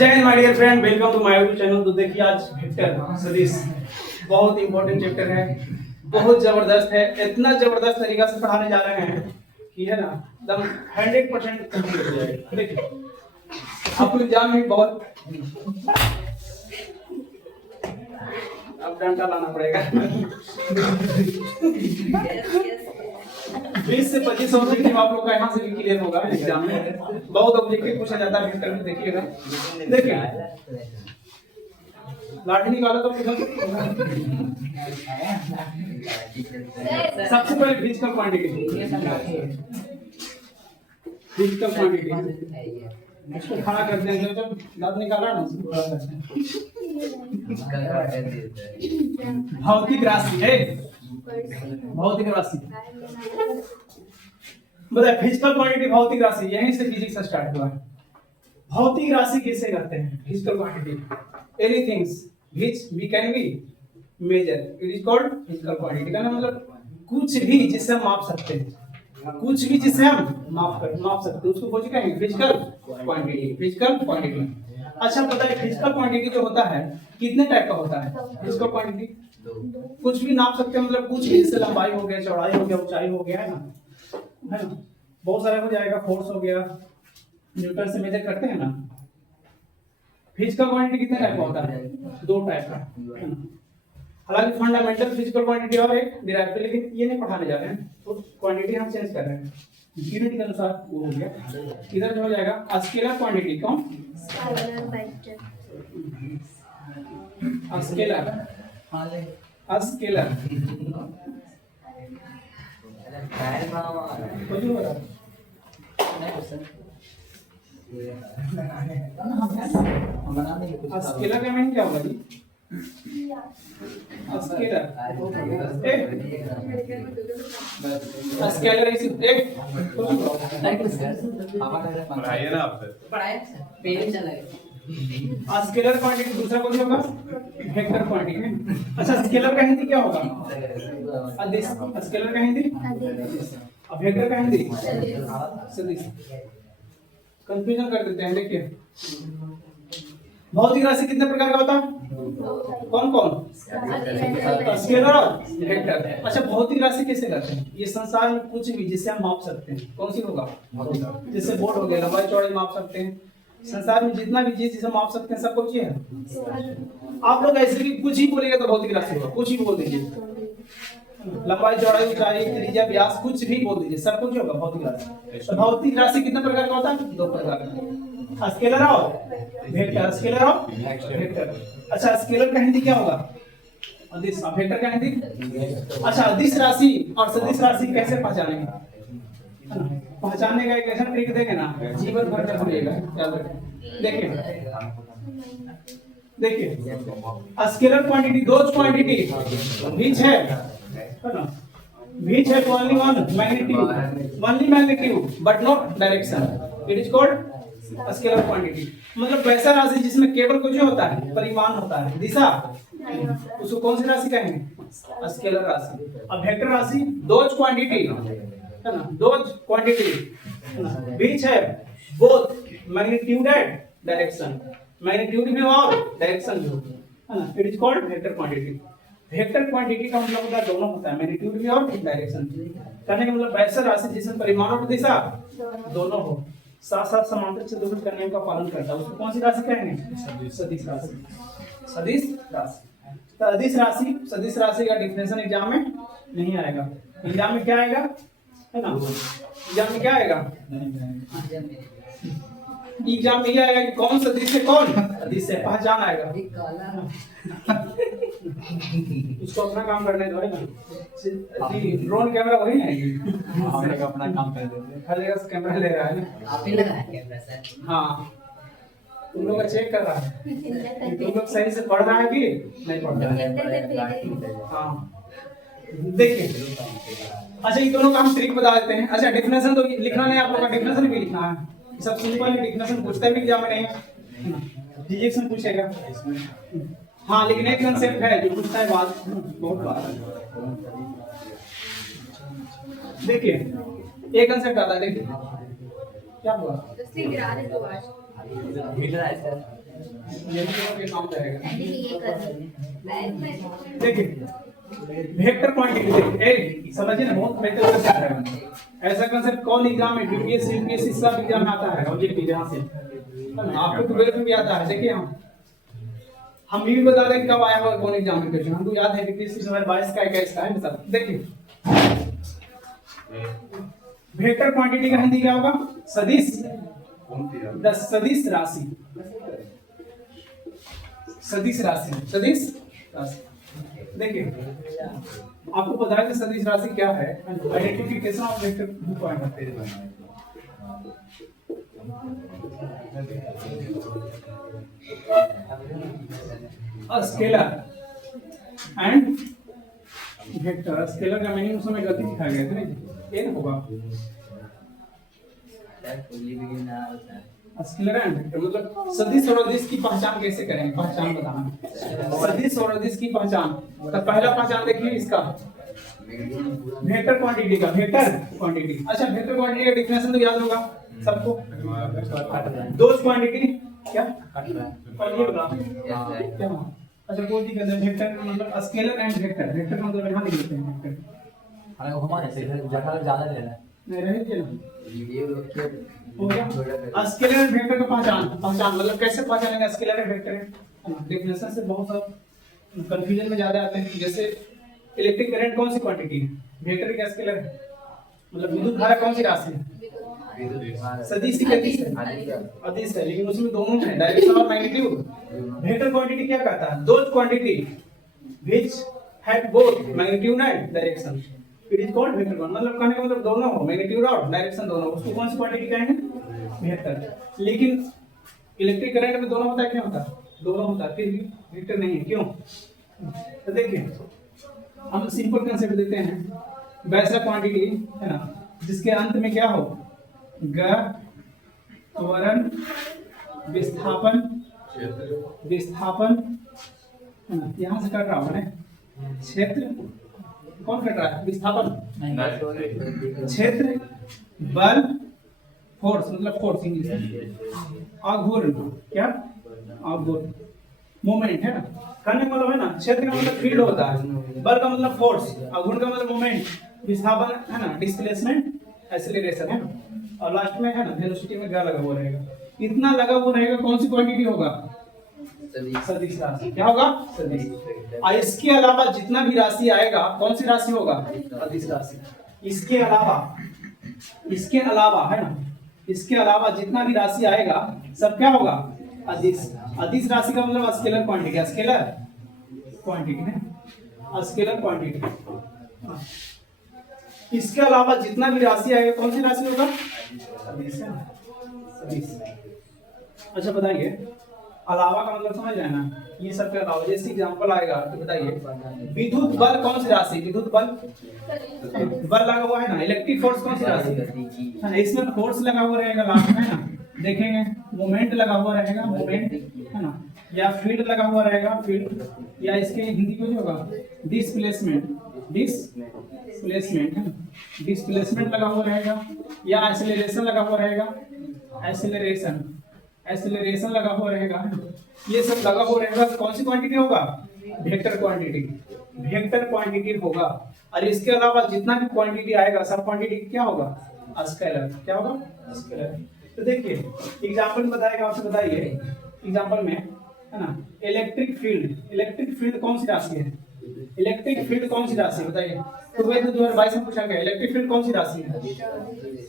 जय Hind my dear friend, welcome to my YouTube channel. तो देखिए आज वेक्टर सदिश बहुत इंपॉर्टेंट चैप्टर है, बहुत जबरदस्त है। इतना जबरदस्त तरीका से पढ़ाने जा रहे हैं कि है ना एकदम 100% कंप्लीट हो जाएगा। देखिए आपको एग्जाम में बहुत अब डंडा लाना पड़ेगा। 20 से 25 ऑब्जेक्टिव आप लोग का यहाँ से भी क्लियर होगा एग्जाम में। बहुत ऑब्जेक्टिव पूछा जाता है वेक्टर में, देखिएगा। देखिए लाठी निकालो तो सबसे पहले फिजिकल क्वांटिटी, फिजिकल क्वांटिटी इसको खड़ा करते हैं। जब दांत निकाला ना भौतिक राशि है, भौतिक राशि बताए। फिजिकल क्वांटिटी भौतिक राशि, यहीं से फिजिक्स स्टार्ट हुआ है। भौतिक राशि किसे कहते हैं? Physical quantity anythings which we can be measure, it is called physical quantity. का मतलब कुछ भी जिसे हम माप सकते हैं, कुछ भी जिसे हम माप सकते हैं उसको क्या कहेंगे? Physical quantity. Physical quantity. अच्छा पता है फिजिकल क्वांटिटी जो होता है कितने टाइप का होता है? फिजिकल क्वांटिटी कुछ भी नाप सकते हैं, मतलब कुछ भी, जैसे लंबाई हो गया, चौड़ाई हो गया, ऊंचाई हो गया, है ना, बहुत सारा हो जाएगा। फोर्स हो गया, न्यूटन से मेजर करते हैं ना। फिजिकल क्वांटिटी कितने टाइप का होता है? दो टाइप का। हालांकि फंडामेंटल फिजिकल क्वांटिटी और एक डिराइव, लेकिन ये नहीं पढ़ाने जा रहे हैं, तो क्वांटिटी हम चेंज कर रहे हैं यूनिट के अनुसार। वो हो गया, इधर जो हो जाएगा स्केलर क्वांटिटी। कौन? स्केलर, स्केलर स्केलर का मीनिंग क्या होगा जी? स्केलर स्केलर एक पढ़ाइए ना आप स्केलर क्वांटिटी। दूसरा कौन सा होगा? Vector quantity. अच्छा स्केलर का हिंदी क्या होगा? अदिश। स्केलर का हिंदी अब वेक्टर का हिंदी सदिश। कंफ्यूजन कर देते हैं। देखिए भौतिक राशि कितने प्रकार का होता है? कौन कौन? स्केलर और वेक्टर। अच्छा भौतिक राशि किसे कहते हैं? ये संसार में कुछ भी जिसे हम माप सकते हैं, कौन सी होगा? जैसे बोर्ड हो गया, लंबाई चौड़ाई माप सकते हैं। संसार में जितना भी चीज जिसे माप सकते हैं सब कुछ है। आप लोग ऐसे भी कुछ ही बोलेगा तो भौतिक राशि होगा, कुछ ही बोल दीजिए। लंबाई चौड़ाई ऊंचाई त्रिज्या व्यास कुछ भी बोल दीजिए, सब कुछ होगा भौतिक राशि। तो भौतिक राशि कितने प्रकार का होता है? दो प्रकार का, स्केलर और वेक्टर। स्केलर और वेक्टर। अच्छा स्केलर का हिंदी क्या होगा? अदिश। वेक्टर का हिंदी। अच्छा अदिश राशि और सदिश राशि कैसे पहचानेंगे? पहचानने का एक ऐसा ट्रिक देंगे ना, जीवन भर में भूलिएगा, याद रखें। देखिए देखिए scalar quantity those quantity which है ना, व्हिच है only one magnitude but not direction, it is called scalar quantity. मतलब वैसा राशि जिसमें केवल कुछ होता है, परिमाण होता है, दिशा, उसको कौन सी राशि कहेंगे? स्केलर राशि। अब वेक्टर राशि दोज क्वांटिटी है ना, दोज क्वांटिटी व्हिच है both magnitude and direction, magnitude भी और डायरेक्शन भी है ना, it is called vector quantity. Vector quantity का मतलब होता है दोनों होता है, मैग्नीट्यूड भी और डायरेक्शन। कहने का मतलब वैसा राशि जिसमें परिमाण और दिशा दोनों हो, साथ साथ समांतर चतुर्भुज का नियम का पालन करता है, उसको कौन सी राशि कहेंगे? सदिश राशि। सदिश राशि। तो अदिश राशि सदिश राशि का डिफिनेशन एग्जाम में नहीं आएगा। एग्जाम में क्या आएगा है ना, एग्जाम में क्या आएगा? एग्जाम में ये आएगा कि कौन सदिश है, कौन अदिश है, पहचान आएगा। उसको अपना काम करने दो, है ना। ड्रोन कैमरा वही है, हम लोग अपना काम कर देते हैं। हर जगह से कैमरा ले रहा है ना। आप ही लगा है कैमरा सर? हाँ तुम लोग का चेक कर रहा है कि तुम लोग सही से पढ़ रहा है कि नहीं पढ़ रहा है। हाँ देखिए अच्छा ये दोनों का हम ट्रिक बता देते हैं। अच्छा डिफिनेशन तो लिखना नहीं, आप लोग का डिफिनेशन भी लिखना है। सब सिंपल है, डिफिनेशन पूछता है भी एग्जाम में नहीं, फिजिक्स में पूछेगा। हाँ लेकिन एक कंसेप्ट है जो पूछता है बात बहुत बार। देखिए एक कंसेप्ट आता है, देखिए क्या हुआ? गिरा रहे तो आज मिल रहा है सर। ये भी लोगों के काम करेगा। ये कर देखिए वेक्टर क्वांटिटी देखिए समझिए ना, बहुत बेहतर कंसेप्ट है। ऐसा कंसेप्ट कौन एग्जाम में बीपीएससी यूपीएससी सब एग्जाम में आता है ऑब्जेक्टिव जहां से आपको तो ट्वेल्थ में भी आता है। देखिए हम भी बता दें कब आया होगा कौन एग्जाम में क्वेश्चन, हमको याद है बीपीएससी 2022 का 21 का है सब। देखिए वेक्टर क्वांटिटी का हिंदी क्या होगा? सदिश सदिश राशि, सदिश राशि, सदिश राशि। देखिए आपको पता है कि सदिश राशि क्या है? Identification of vector point. Scalar and vector, scalar का मीनिंग उसमें गलती दिखाया गया था ना, ये ना होगा स्केलर एंड वेक्टर मतलब सदिश और अदिश की पहचान कैसे करेंगे? पहचान बताना सदिश और अदिश की पहचान। तो पहला पहचान देखिए इसका वेक्टर क्वांटिटी का, वेक्टर क्वांटिटी। अच्छा वेक्टर क्वांटिटी का डेफिनेशन तो याद होगा सबको, दो क्वांटिटी क्या क्या अच्छा कोई दिक्कत नहीं। वेक्टर मतलब स्केलर एंड वेक्टर, वेक्टर का मतलब यहां लिख देते हैं वेक्टर। अरे घुमा ऐसे ज्यादा लेना नहीं रहे थे हो गया। स्केलर एंड वेक्टर का पहचान मतलब कैसे पहचानेंगे स्केलर एंड वेक्टर? डेफिनेशन से बहुत सब कंफ्यूजन में ज्यादा आते हैं। जैसे इलेक्ट्रिक करंट कौन सी क्वांटिटी है? वेक्टर क्या स्केलर है? मतलब विद्युत धारा कौन सी राशि है? सदिश की गति है, अदिश है, लेकिन उसमें दोनों है डायरेक्शन और मैग्नीट्यूड। वेक्टर क्वांटिटी क्या कहता है? दो quantity which have both magnitude and direction, it is called vector quantity. मतलब कहने का मतलब दोनों हो, मैग्नीट्यूड और डायरेक्शन दोनों, उसको कौन सी क्वांटिटी कहेंगे? वेक्टर। लेकिन इलेक्ट्रिक करंट में दोनों होता है, क्या होता है? दोनों होता है, फिर भी वेक्टर नहीं है, क्यों? तो देखिए हम सिंपल कंसेप्ट देते हैं, वैसा क्वांटिटी है ना जिसके अंत में क्या हो? ग त्वरण विस्थापन, विस्थापन है ना, यहाँ से कट रहा हूँ क्षेत्र, कौन कट रहा है? विस्थापन, क्षेत्र, बल, फोर्स मतलब फोर्स इंग्लिश, आघूर्ण क्या? आघूर्ण मोमेंट है ना, करने का मतलब है ना, क्षेत्र का मतलब फील्ड होता है, बल का मतलब फोर्स, आघूर्ण का मतलब मोमेंट, विस्थापन है ना डिस्प्लेसमेंट, एक्सेलरेशन है ना, और लास्ट में है ना वेलोसिटी में क्या लगा हुआ रहेगा? इतना लगा हुआ रहेगा। कौन सी क्वांटिटी होगा? सदिश राशि। क्या होगा? सदिश। और इसके अलावा जितना भी राशि आएगा कौन सी राशि होगा? अदिश राशि। इसके अलावा है ना, इसके अलावा जितना भी राशि आएगा सब क्या होगा? अदिश। अदिश राशि का मतलब स्केलर क्वांटिटी, स्केलर क्वांटिटी है, स्केलर क्वांटिटी। इसके अलावा जितना भी राशि आएगा कौन सी राशि होगा? अदिश। अच्छा बताइए अलावा का मतलब समझ रहे हैं ना, ये सब के अलावा जैसे एग्जांपल आएगा तो बताइए विद्युत बल कौन सी राशि? विद्युत बल, बल लगा हुआ है ना, इलेक्ट्रिक फोर्स कौन सी राशि है ना, इसमें फोर्स लगा हुआ रहेगा लास्ट में ना, देखेंगे मोमेंट लगा हुआ रहेगा, मोमेंट है ना, या फील्ड लगा हुआ रहेगा, फील्ड, या इसके हिंदी में जो होगा डिस्प्लेसमेंट, डिस्प्लेसमेंट है ना, डिस्प्लेसमेंट लगा हुआ रहेगा, या एक्सेलरेशन लगा हुआ रहेगा, एक्सेलरेशन, एक्सेलरेशन लगा हुआ रहेगा, ये सब लगा हुआ रहेगा। कौन सी क्वांटिटी होगा? वेक्टर क्वांटिटी, वेक्टर क्वांटिटी होगा। और इसके अलावा जितना भी क्वांटिटी आएगा सब क्वांटिटी क्या होगा? स्केलर। क्या होगा? स्केलर। तो देखिए एग्जांपल में बताएगा, आपसे बताइए एग्जांपल में है ना, इलेक्ट्रिक फील्ड, इलेक्ट्रिक फील्ड कौन सी राशि है? इलेक्ट्रिक फील्ड कौन सी राशि बताइए? तो वही तो 2022 में पूछा गया, इलेक्ट्रिक फील्ड कौन सी राशि है?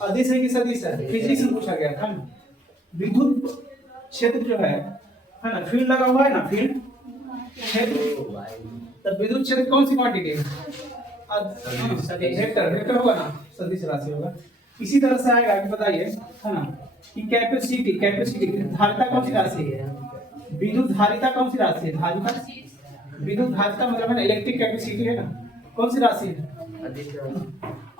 अदिश है कि सदिश है? फिजिक्स में पूछा गया था ना। विद्युत क्षेत्र जो है ना, फील्ड लगा हुआ है ना, फील्ड क्षेत्र, तब विद्युत क्षेत्र कौन सी क्वांटिटी है? वेक्टर, वेक्टर होगा ना, सदिश राशि होगा। इसी तरह से आएगा कि बताइए है ना कि कैपेसिटी, कैपेसिटी धारिता कौन सी राशि है? विद्युत धारिता कौन सी राशि है? धारिता, विद्युत धारिता मतलब है ना इलेक्ट्रिक कैपेसिटी है ना, कौन सी राशि है?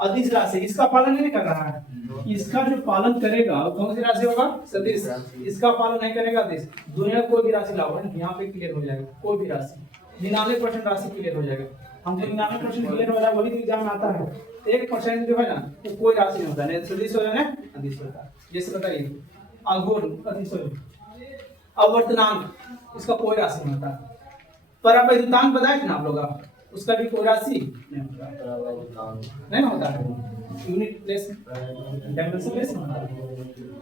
अदिश राशि। इसका पालन नहीं कर रहा है, इसका जो पालन करेगा कौन सी राशि होगा? सदिश। इसका पालन नहीं करेगा अदिश। दुनिया में कोई भी राशि लाओ है यहाँ पे क्लियर हो जाएगा, कोई भी राशि 99% राशि क्लियर हो जाएगा। हम जो 99% क्लियर हो जाए वही एग्जाम में आता है, 1% जो है ना तो कोई राशि नहीं होता, नहीं सदिश हो जाए ना अदिश होता है। जैसे बताइए आघूर्ण, अदिश हो जाए, अवर्तनांक इसका कोई राशि नहीं होता। पर आप विद्युतांक बताए थे ना आप लोग, उसका भी कोई राशि नहीं होता, नहीं होता, यूनिट प्लेस डायमेंशन प्लेस होता है।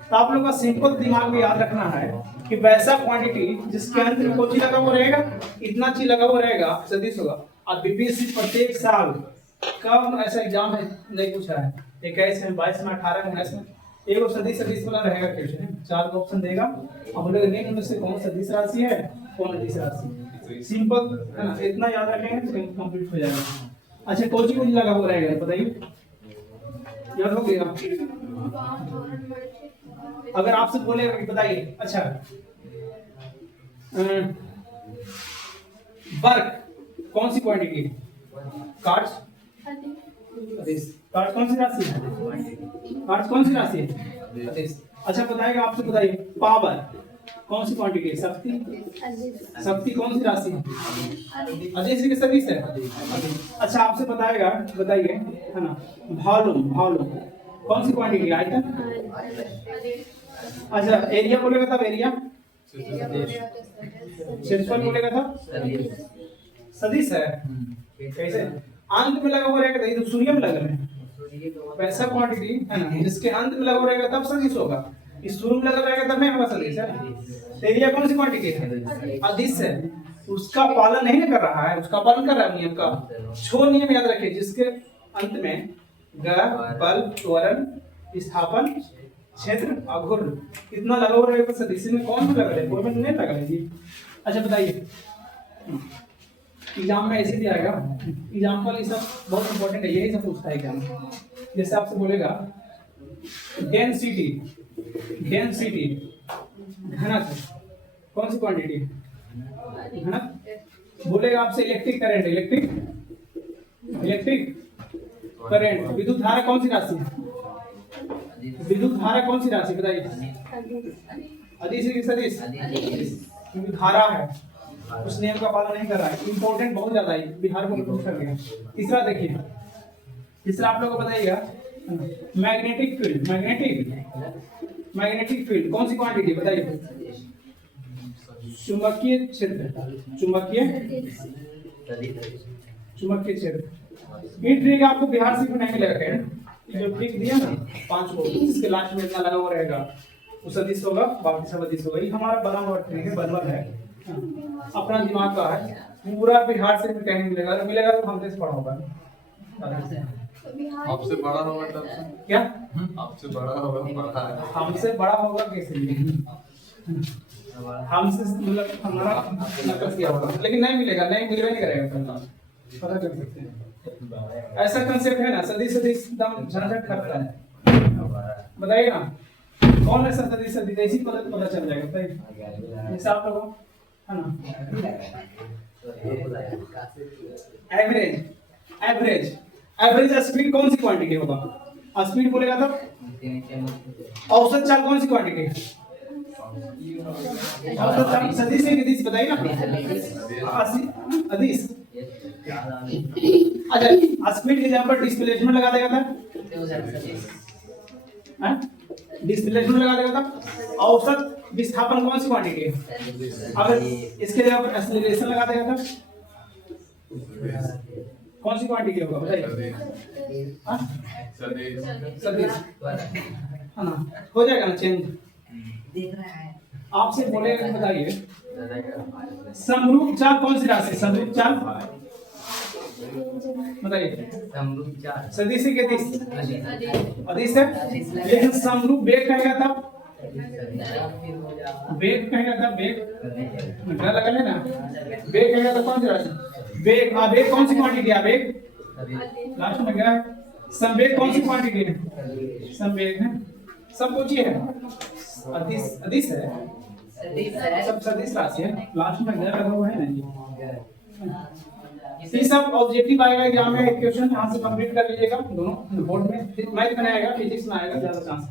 तो आप लोग का सिंपल दिमाग में याद रखना है कि वैसा क्वांटिटी जिसके अंत में कोई चीज लगा हुआ रहेगा, इतना चीज लगा हुआ रहेगा, सदिश होगा। अब बीपीएससी प्रत्येक साल कब ऐसा एग्जाम है नहीं पूछ रहा है, 21 में, 22 में, 18 में, 19 में, एक सदिश सदिश वाला रहेगा क्वेश्चन, 4 ऑप्शन देगा, हम बोलेंगे नहीं उनमें से कौन सदिश राशि है, कौन अदिश राशि है। सिंपल है ना, इतना याद रखेंगे तो कंप्लीट हो जाएगा। अच्छा कोची कोची लगा हुआ रहेगा बताइए, याद हो गया? अगर आपसे बोलेगा कि बताइए, अच्छा वर्क कौन सी क्वांटिटी है? कार्ड्स कार्ड कौन सी राशि है? कार्ड्स कौन सी राशि है? अच्छा बताएगा, आपसे बताइए पावर कौन सी क्वांटिटी है? शक्ति शक्ति कौन सी राशि है? अदिश की सदिश है। अच्छा आपसे बताएगा, बताइए है ना, वॉल्यूम वॉल्यूम कौन सी क्वांटिटी है? आयतन। अच्छा एरिया बोलेगा तब एरिया, क्षेत्रफल बोलेगा तब सदिश है। कैसे अंत में लगा हुआ रहेगा, ये तो शून्य में लगा है, वैसा क्वांटिटी है ना जिसके अंत में लगा हुआ रहेगा तब सदिश होगा, इस शुरू में लगा रहेगा तब नहीं होगा सदिश है। एरिया कौन सी क्वांटिटी है? अदिश है, उसका पालन नहीं कर रहा है, उसका पालन कर रहा है नियम का। छो नियम याद रखिए, जिसके अंत में ग बल त्वरण स्थापन क्षेत्र अघूर्ण इतना लगा हुआ रहेगा सदिश में, कौन सा लगा रहेगा? कोई में नहीं लगा जी। अच्छा बताइए, एग्जाम में ऐसे भी आएगा, एग्जाम्पल ये सब बहुत इंपॉर्टेंट है, यही सब पूछता है एग्जाम। जैसे आपसे बोलेगा डेंसिटी, डेंसिटी घनत्व कौन सी क्वांटिटी है? घनत्व बोलेगा आपसे electric current, electric electric current, विद्युत धारा कौन सी राशि है? विद्युत धारा कौन सी राशि बताइए? अदिश की सदिश, क्योंकि धारा है, उस नियम का पालन नहीं कर रहा है। इंपॉर्टेंट बहुत ज्यादा है, बिहार को पूछ सकते। तीसरा देखिए, तीसरा आप लोगों को बताइएगा magnetic field, magnetic magnetic field कौन सी क्वांटिटी बताइए? चुंबकीय क्षेत्र, चुंबकीय चुंबकीय क्षेत्र। ये ट्रिक आपको बिहार से नहीं मिलेगा, जो ट्रिक दिया ना 5 को, इसके लास्ट में इतना लगा हुआ रहेगा, वो सदिश होगा, बाकी सब अदिश होगा। ये हमारा बना हुआ ट्रिक है, बनवल है, अपना दिमाग का है, पूरा बिहार से कहीं मिलेगा, अगर मिलेगा तो हमसे पढ़ा होगा। आपसे बड़ा होगा तब से क्या? आपसे बड़ा होगा, पढ़ा है। हमसे बड़ा होगा कैसे? हमसे मतलब हमारा नकल किया होगा, लेकिन नहीं मिलेगा, नहीं मिलवे नहीं करेगा, पता कर सकते हैं। ऐसा कंसेप्ट है ना, सदिश सदिश एकदम झंझट करता है। बताइए ना कौन ऐसा सदिश सदिश, ऐसी पता चल जाएगा। बताइए जैसे आप लोगों है ना, एवरेज एवरेज एवरेज स्पीड कौन सी क्वांटिटी होगा? स्पीड बोलेगा तब औसत चाल कौन सी क्वांटिटी है? औसत चाल सदिश है कि अदिश बताइए ना, अदिश। अच्छा स्पीड के जगह पर डिस्प्लेसमेंट लगा देगा था, डिस्प्लेसमेंट लगा देगा था। औसत विस्थापन कौन सी क्वांटिटी है? अगर इसके जगह पर एक्सीलरेशन लगा देगा था, कौन सी क्वांटिटी होगा बताइए? सदिश है ना, हो जाएगा ना चेंज। आपसे बोलेगा कि बताइए समरूप चाल कौन सी राशि? समरूप चाल बताइए। सदिश के अदिश है, लेकिन समरूप वेग कहेगा तब, वेग कहेगा तब, वेग डर लगा लेना, वेग कहेगा तो कौन सी राशि? वेग, वेग कौन सी क्वांटिटी है? वेग लास्ट में क्या है? संवेग कौन सी क्वांटिटी है? संवेग है, सब कुछ ही है, अदिश अदिश है, सब सदिश राशि है, लास्ट में गया लगा हुआ है ना। ये सब ऑब्जेक्टिव आएगा एग्जाम में, क्वेश्चन यहाँ से कंप्लीट कर लीजिएगा दोनों बोर्ड में। फिर मैथ में आएगा, फिजिक्स में आएगा, ज्यादा चांस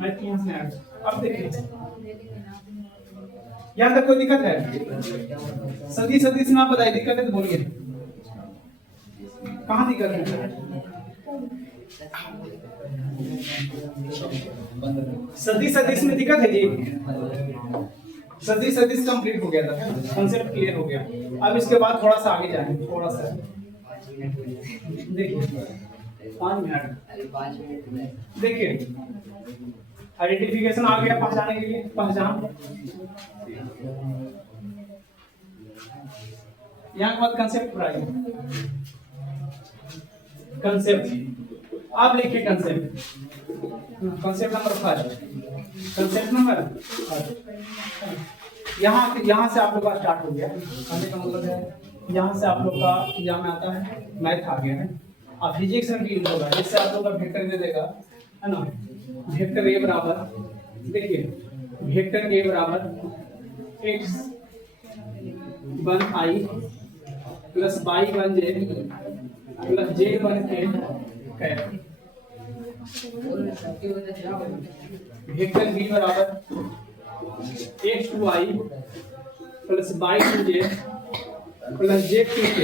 मैथ की यहाँ से आएगा। अब देखिए यहाँ तक कोई दिक्कत है? सदिश सदिश में आप बताइए, दिक्कत है तो बोलिए, कहाँ दिक्कत है? सदिश सदिश में दिक्कत है जी? सदिश सदिश कंप्लीट हो गया था, कंसेप्ट क्लियर हो गया। अब इसके बाद थोड़ा सा आगे जाएंगे, थोड़ा सा देखिए 5 मिनट। देखिए आइडेंटिफिकेशन आ गया पहचानने के लिए, पहचान। यहाँ के बाद कंसेप्ट पर आइए। कंसेप्ट आप लिखिए concept, concept number first, concept number यहाँ से आप लोग का स्टार्ट हो गया। कहने का मतलब है यहाँ से आप लोग का एग्जाम में आता है, मैथ आ गया है। अब फिजिक्स में भी होगा, जिससे आप लोग का वेक्टर दे देगा, है ना। वेक्टर ए बराबर, देखिए वेक्टर ए बराबर x 1 i plus y 1 j plus j 1 k cap. Vector b बराबर x 2 i plus y 2 j plus j 2 k।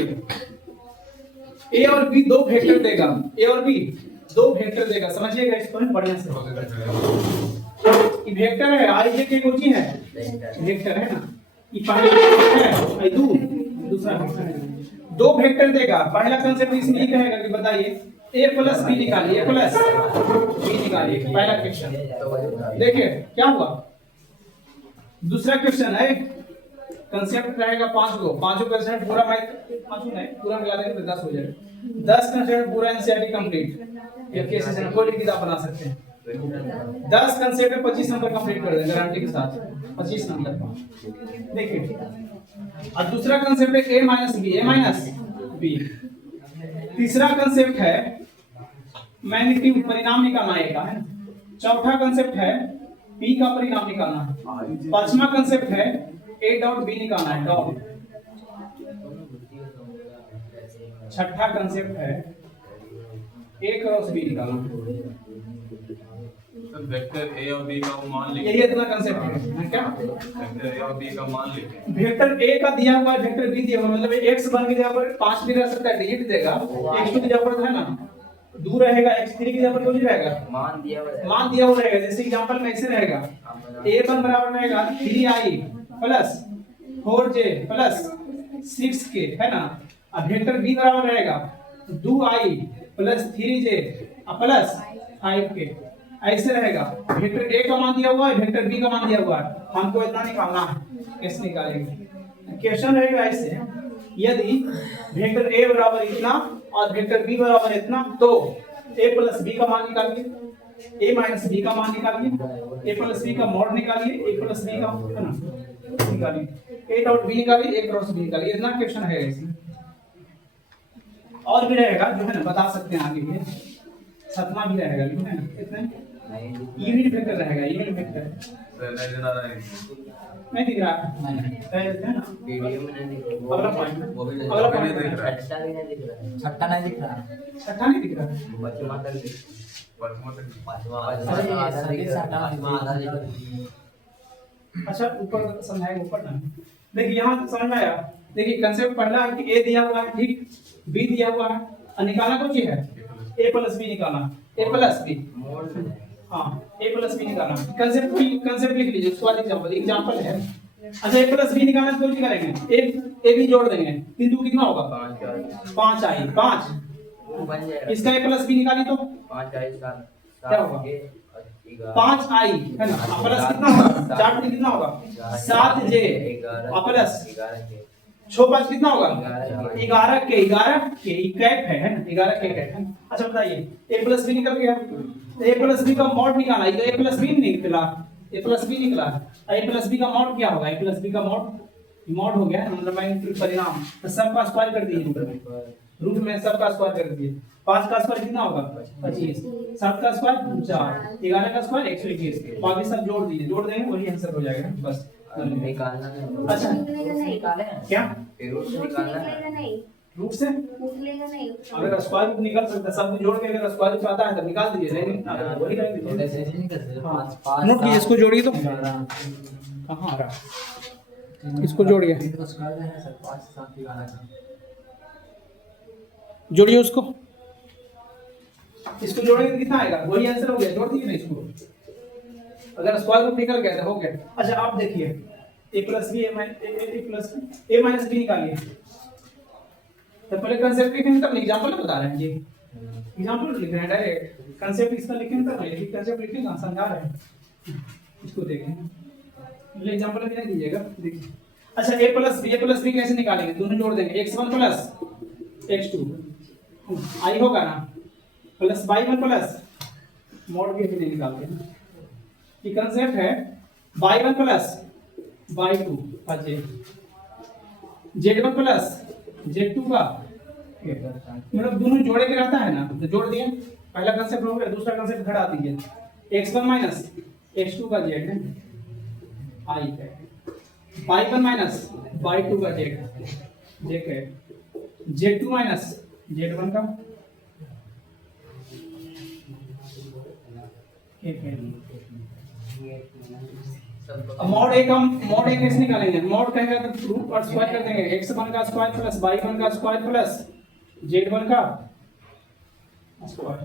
ए और बी दो वेक्टर देगा, ए और बी दो वेक्टर देगा, समझिएगा इसको बढ़िया से। ये वेक्टर है, आई जे के कोची है वेक्टर है ना, ये पहला है ये दूसरा वेक्टर है। दो वेक्टर देगा। पहला कांसेप्ट इसमें ये कहेगा कि बताइए a प्लस b निकालिए, a प्लस b निकालिए, पहला क्वेश्चन। देखिए क्या हुआ, दूसरा क्वेश्चन है कंसेप्ट रहेगा 5 गो, पांचों कंसेप्ट पूरा मैथ, पांचों नहीं पूरा मिला देंगे तो 10 हो जाएगा। 10 कंसेप्ट पूरा एनसीईआरटी कंप्लीट, ये केसेस है, कोई किताब बना सकते हैं। 10 कंसेप्ट में 25 नंबर कंप्लीट कर देंगे गारंटी के साथ, 25 नंबर। देखिए और दूसरा कंसेप्ट है a माइनस b। तीसरा कंसेप्ट है मैग्नीट्यूड, परिणाम निकालना a का है। चौथा कंसेप्ट है p का परिणाम निकालना है। पांचवा कंसेप्ट है a डॉट b निकालना है, डॉट। छठा कंसेप्ट है a क्रॉस b निकालना है। वेक्टर ए और बी का मान लिखें। यही इतना कंसेप्ट है क्या, वेक्टर ए और बी का मान लिखें। वेक्टर a का दिया हुआ है, वेक्टर b दिया हुआ है, मतलब x वन की जगह पर 5 भी रह सकता है, डिजिट देगा। x2 की जगह पर है ना 2 रहेगा, x3 की जगह पर कुछ रहेगा, मान दिया हुआ रहेगा। जैसे एग्जांपल में ऐसे रहेगा a1 बराबर रहेगा 3i plus 4j plus 6k, है ना। अब वेक्टर b बराबर रहेगा 2i plus 3j plus 5k, ऐसे रहेगा। वेक्टर a का मान दिया हुआ है, वेक्टर b का मान दिया हुआ है, हमको इतना निकालना है, कैसे निकालेंगे। क्वेश्चन रहेगा ऐसे, यदि वेक्टर a बराबर इतना और वेक्टर b बराबर इतना, तो a प्लस b का मान निकालिए, a माइनस b का मान निकालिए, a प्लस b का मॉड निकालिए, a प्लस b का, है ना, निकालिए, a डॉट b निकालिए, a क्रॉस b निकालिए। इतना क्वेश्चन है इसमें। और भी रहेगा जो है ना, बता सकते हैं आगे भी, 7वां भी रहेगा, लेकिन है ना कितने यूनिट वेक्टर रहेगा, यूनिट वेक्टर नहीं दिख रहा है ना। वीडियो में नहीं दिख रहा, अगला पॉइंट, अगला पॉइंट नहीं दिख रहा। छठा भी नहीं दिख रहा, छठा नहीं दिख रहा, छठा नहीं दिख रहा। पांचवा तक दिख अच्छा ऊपर समझाएंगे, ऊपर ना। देखिए यहाँ समझ में आया। देखिए कंसेप्ट पहला है कि a दिया हुआ है, ठीक, b दिया हुआ है, और निकालना कुछ है a प्लस b निकालना, a प्लस b, हाँ a प्लस b निकालना। कंसेप्ट लिख लीजिए, उसके बाद एग्जांपल है। अच्छा a प्लस b निकालना तो क्या करेंगे, a b जोड़ देंगे, 3 2 कितना होगा 5 आई 5। इसका a प्लस b निकाली तो 5 आई क्या होगा 5 आई, है ना। प्लस कितना होगा 4 कितना होगा 7j प्लस 6 5 कितना होगा 11 के कैप है ना, 11 के कैप है। अच्छा बताइए a प्लस b निकल गया, a प्लस b का मॉड निकालना है, a प्लस b निकला, a प्लस b निकला, a प्लस b का मॉड क्या होगा, a प्लस b का मॉड हो गया मतलब मैग्नीट्यूड परिणाम। तो सब का स्क्वायर कर दिए, रूट में सब का स्क्वायर कर दिए। 5 का स्क्वायर कितना होगा 25, 7 का स्क्वायर 4, 11 का स्क्वायर 121, बाकी सब जोड़ दीजिए, जोड़ देंगे वही आंसर हो जाएगा बस। निकालना है। अच्छा निकाले क्या रूट से निकालना है, रूट से अगर स्क्वायर रूट निकल सकता है, सब कुछ जोड़ के अगर स्क्वायर रूट आता है तो निकाल दीजिए, नहीं वही रहेगा। ऐसे नहीं कर सकते, हाँ। 5 नोट कीजिए, इसको जोड़िए तो कहाँ आ रहा, इसको जोड़िए, जोड़िए उसको, इसको जोड़ेंगे तो कितना आएगा, वही आंसर हो गया, जोड़ दीजिए ना इसको। अगर स्क्वायर रूट निकल गया तो हो गया। अच्छा आप देखिए ए प्लस बी ए माइनस बी निकालिए। तो पहले कंसेप्ट लिखेंगे तब एग्जांपल बता रहे हैं जी, एग्जांपल लिख रहे हैं डायरेक्ट, कंसेप्ट इसका लिखेंगे तब नहीं, कंसेप्ट लिखेंगे कहाँ समझा रहे हैं, इसको देखें पहले एग्जांपल भी नहीं दीजिएगा। देखिए अच्छा ए प्लस बी कैसे निकालेंगे, दोनों जोड़ देंगे x1 प्लस x2 आई होगा ना, प्लस y1 प्लस मॉड के भी नहीं निकालते हैं, ये कंसेप्ट है y1 प्लस y2 का z1 प्लस z2 का, मतलब दोनों जोड़े के रहता है ना, तो जोड़ दिए, पहला कंसेप्ट हो गया। दूसरा कंसेप्ट घटा दीजिए, x1 माइनस x2 का z है आई है, y1 माइनस y2 का z है, z2 माइनस z1 का एक है। मॉड ए कैसे निकालेंगे, मॉड कहेगा तो रूट और स्क्वायर कर देंगे, x1 का स्क्वायर प्लस y1 का स्क्वायर प्लस z1 का स्क्वायर।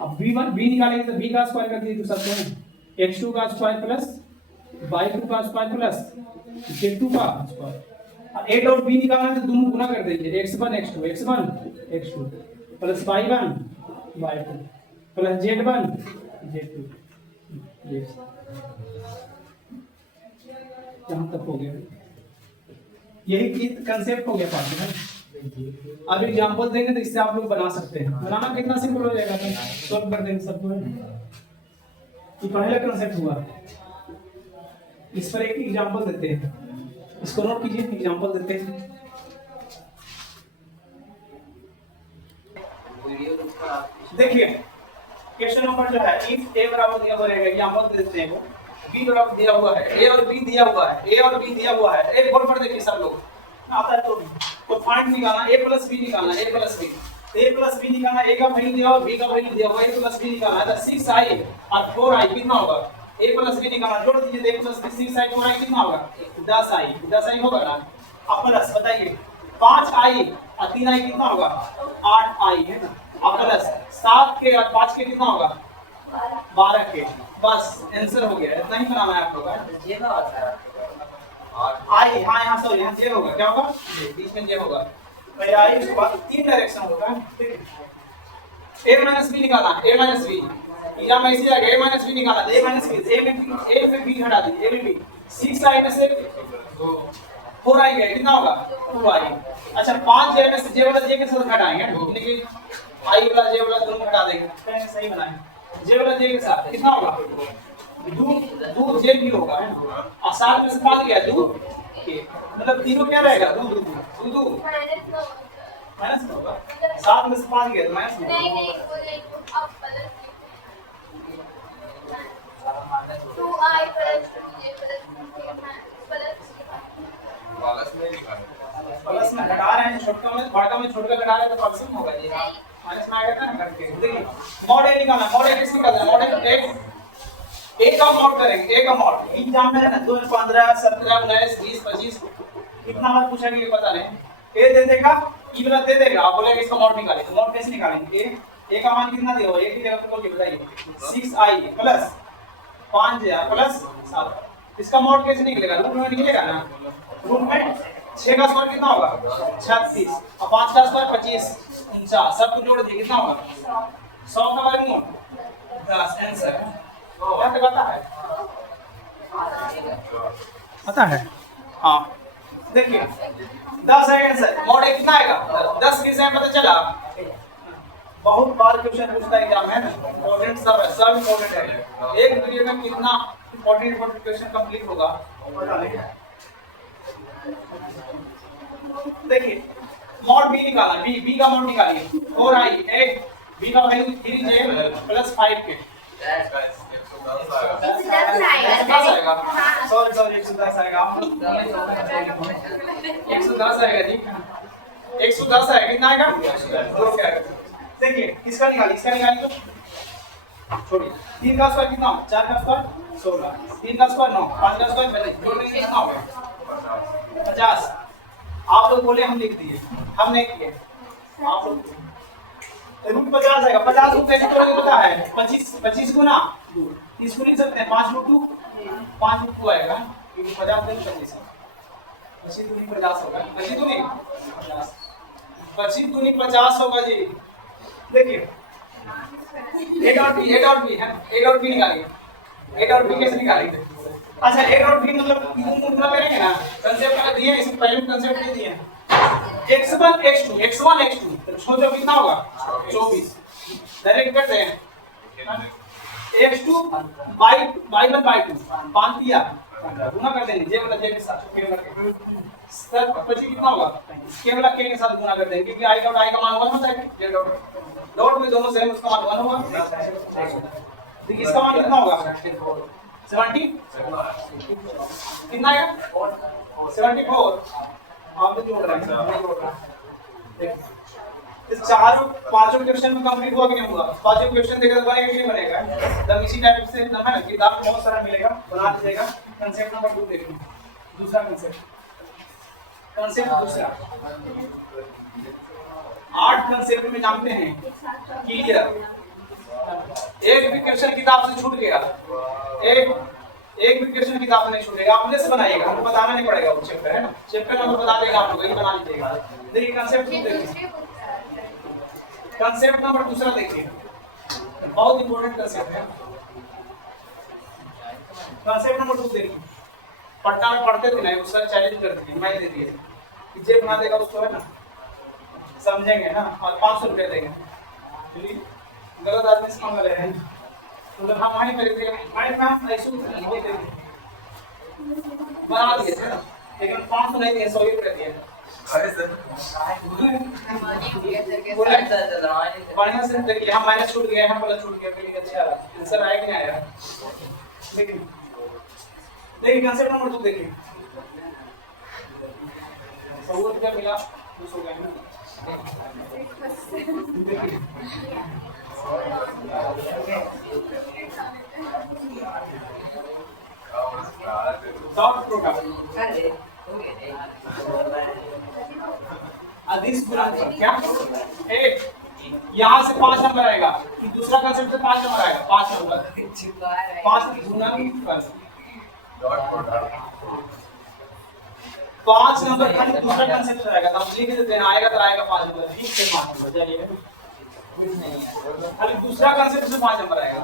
अब b निकालेंगे तो b का स्क्वायर कर दीजिए, तो सबको x2 का स्क्वायर प्लस y2 का स्क्वायर प्लस z2 का स्क्वायर। अब a डॉट b निकालना है तो दोनों गुना कर दीजिए, x1 x2 plus y1 y2 plus z1 z2। यहाँ तक हो गया, यही कंसेप्ट हो गया पार्ट में। अब एग्जांपल देंगे तो इससे आप लोग बना सकते हैं, बनाना कितना सिंपल हो जाएगा, तो सॉल्व कर देंगे सबको। ये पहला कंसेप्ट हुआ, इस पर एक एग्जांपल देते हैं, इसको नोट कीजिए, एग्जांपल देते हैं। देखिए क्वेश्चन नंबर जो है, इफ ए बराबर दिया हुआ रहेगा, एग्जांपल दे देते हैं, वो बी बराबर दिया हुआ है, ए और बी दिया हुआ है, ए और बी दिया हुआ है। एक बोर्ड पर देखिए सब लोग, आता है तो फाइंड निकालना, ए प्लस बी निकालना, ए प्लस बी निकालना, ए का वैल्यू दिया हुआ, बी का वैल्यू दिया हुआ, ए प्लस बी निकालना है, 6i और 4i कितना होगा, ए प्लस बी निकालना, जोड़ दीजिए, देखो 6i 4i कितना होगा, 10i होगा ना। अब प्लस बताइए 5i और 3i कितना होगा, 8i है ना। अब प्लस 7 के और 5 के कितना होगा, 12 के, बस आंसर हो गया, इतना ही बनाना है आप लोग का। ये ना आता है आई हाँ यहाँ सॉरी यहाँ जे होगा, क्या होगा बीच में जे होगा, पहले आई उसके बाद 3 डायरेक्शन होगा, ठीक है। a माइनस बी निकालना, a माइनस बी एग्जाम में इसी आ गया, a माइनस बी निकालना, a माइनस बी, a में b हटा दीजिए, a में b 6i में से 4i गया, कितना होगा 2i। अच्छा 5j में से j वाला j के साथ घटाएंगे, लेकिन i वाला j वाला दोनों घटा देंगे, कहेंगे सही बनाएं, j वाला j के साथ कितना होगा, 2j भी होगा है ना, और 7 में से 5 गया 2, मतलब तीनों क्या रहेगा, 2 माइनस में होगा, 7 में से 5 गया तो माइनस में, नहीं अब plus 2i plus 2j plus 3 plus में घटा रहे हैं, छोटा में बड़ा में छोटा घटा रहे हैं तो प्लस में होगा ये, माइनस में आएगा ना करके। देखिए मॉड ए निकालना, मॉड ए किसकी करना है, मॉड ए का मॉड करेंगे, ए का मॉड एग्जाम में है ना 2015 17 19 20 25 कितना बार पूछा गया ये पता नहीं, ए दे देगा ई वाला दे देगा, आप बोलेंगे इसका मॉड निकालें, तो मॉड कैसे निकालेंगे, ए का मान कितना दिया हुआ, ए की जगह पे बोलिए बताइए, 6i प्लस 5j प्लस 7, इसका मॉड कैसे निकलेगा, रूट में निकलेगा ना, रूट में 6 का स्क्वायर कितना होगा 36 और 5 का स्क्वायर 25 49, सब को जोड़ दिए कितना होगा 100 का वर्गमूल 10, आंसर है। क्या पता है हाँ देखिए 10 है आंसर, मॉड ए कितना आएगा 10 किसे पता चला, बहुत बार क्वेश्चन पूछता है एग्जाम में, इंपॉर्टेंट सब इंपॉर्टेंट है, एक वीडियो में कितना इंपॉर्टेंट क्वेश्चन कंप्लीट होगा पता नहीं। देखिए मॉड बी निकालना, बी का मॉड निकालिए, 4i एक बी का वैल्यू 3j प्लस 5 के 110 आएगा, सॉरी 110 आएगा, 110 आएगा जी, 110 आएगा, कितना आएगा 2 क्या आएगा। देखिए इसका निकालिए तो छोड़िए, 3 का स्क्वायर कितना होगा, 4 का स्क्वायर 16, 3 का स्क्वायर 9, 5 का स्क्वायर 25, जोड़ने से कितना होगा 50। आप लोग बोले हम लिख दिए, हमने किए, आप लोग रूट 50 आएगा, 50 को कैसे करोगे पता है, 25 गुना 2, इसको लिख सकते हैं 5 रूट 2 5 में 2 आएगा क्योंकि 50 में 25 है। 25 दूनी 50 होगा। 25 दूनी 50। 25 दूनी 50 होगा जी। देखिए A डॉट B है। A डॉट B निकालिए। A डॉट B कैसे निकालेंगे? अच्छा A डॉट B मतलब गुणा करेंगे ना, कंसेप्ट का दिए इससे पहले कंसेप्ट नहीं दिए x1 x2 तो सोचो कितना होगा 24 डायरेक्ट कर दें x2 y1/2 5 दिया गुना कर देंगे j मतलब j के साथ k मतलब k सर પછી कितना होगा k मतलब k के साथ गुना कर देंगे क्योंकि i डॉट i का मान 1 होता है j डॉट में दोनों सेम उसका मान 1 होगा। देखिए इसका मान कितना होगा 70 कितना आएगा 74 आप भी जोड़ रहे हैं। इस चारों पांचों क्वेश्चन में कंप्लीट हुआ कि नहीं हुआ? पांचों क्वेश्चन देखकर बनेगा कि नहीं बनेगा? तब इसी टाइप से ना है ना किताब में बहुत सारा मिलेगा बना दीजिएगा। कांसेप्ट नंबर 2 देखिए दूसरा कांसेप्ट दूसरा 8 कांसेप्ट में जानते हैं क्लियर। एक भी क्वेश्चन किताब से छूट गया एक भी क्वेश्चन किताब से नहीं छूटेगा। आप लिस्ट बनाइएगा हमको बताना नहीं पड़ेगा वो चैप्टर है ना चैप्टर नंबर बता देगा आप लोग ये बना लीजिएगा। देखिए कांसेप्ट देखिए कांसेप्ट नंबर दूसरा देखिए बहुत इंपॉर्टेंट कांसेप्ट है। कांसेप्ट नंबर 2 देखिए पटना में पढ़ते थे ना उसका चैलेंज करते थे मैं दे दिए कि जे बना देगा उसको है ना समझेंगे ना और 500 रुपए देंगे। चलिए गलत आदमी से मांग रहे हैं तो हम वहीं पर देंगे मैं ऐसे नहीं देंगे बना दिए थे ना लेकिन 500 नहीं दिए 100 रुपए दिए बढ़िया से देखिए यहाँ माइनस छूट गया यहाँ प्लस छूट गया फिर अच्छा आंसर आया कि नहीं आया। देखिए कांसेप्ट नंबर 2 देखिए 100 रुपया मिला खुश हो गए ना। डॉट प्रोडक्ट अधिस गुणनफल क्या एक यहाँ से 5 नंबर आएगा कि दूसरा कांसेप्ट से 5 नंबर आएगा 5 नंबर 5 गुणनफल 5 नंबर खाली दूसरा कांसेप्ट आएगा तो हम लिख देते हैं आएगा तो आएगा 5 नंबर ठीक से 5 नंबर चलिए खाली दूसरा कांसेप्ट से 5 नंबर आएगा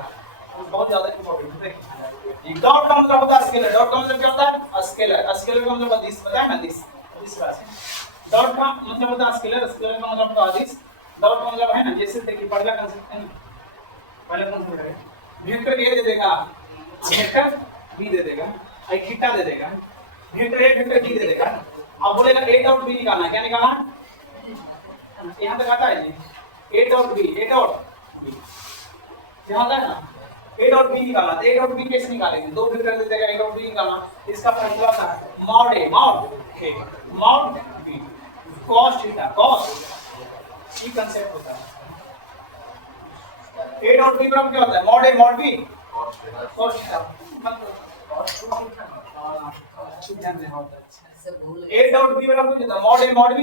बहुत ज्यादा इंपॉर्टेंट है। डॉट का मतलब होता है स्केलर डॉट का मतलब क्या होता है स्केलर का मतलब दिस पता है ना दिस राशि डॉट का मतलब होता है स्केलर का मतलब होता है दिस डॉट का मतलब है ना जैसे देखिए पहला कांसेप्ट है पहला कांसेप्ट है वेक्टर ए दे देगा वेक्टर बी दे देगा एक थीटा दे देगा वेक्टर ए वेक्टर बी दे देगा अब बोलेगा a डॉट b निकालना क्या निकालना यहां तक आता है जी a डॉट b यहां तक ना a डॉट b निकालना तो a डॉट b कैसे निकालेंगे दो वेक्टर दे देगा a डॉट b निकालना इसका फार्मूला था mod a mod b cos theta cos ये कांसेप्ट होता है a डॉट b बराबर क्या होता है mod a mod b cos theta मतलब ध्यान देना होता है a डॉट b बराबर क्या होता है mod a mod b